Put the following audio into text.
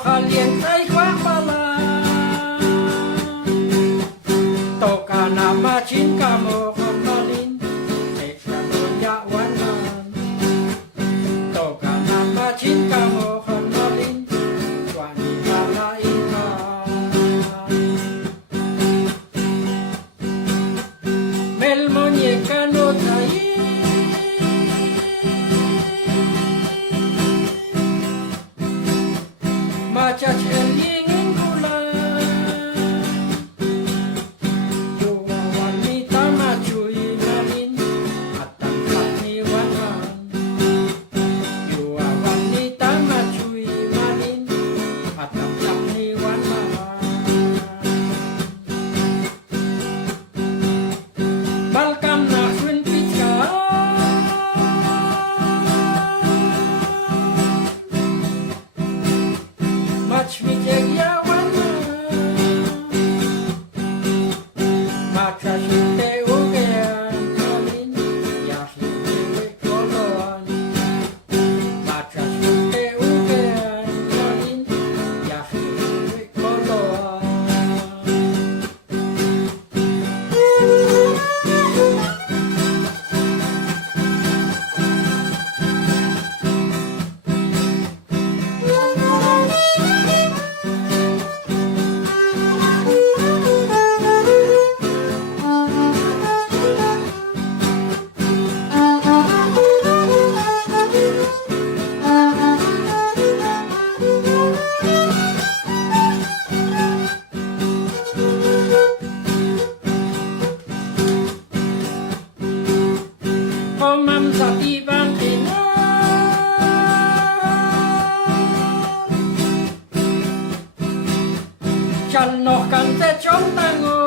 caliente y Juan Pala. Toca na machin kamo komalin, ekano ya wanan. Toka na machin kamo komalin, wani hala ina. Mel muñeca no traí. Macach el yingin kulan Yuwa wanita machui namin At ang ni wanan Yuwa wanita machui namin At ang ni wanan Balkam na swinpit ka Mach mi yawan Matra shite ugean kalin Yashite koloan Matra shite ugean kalin Yashite koloan Komam sa tibang ina Chan no kan te chong tango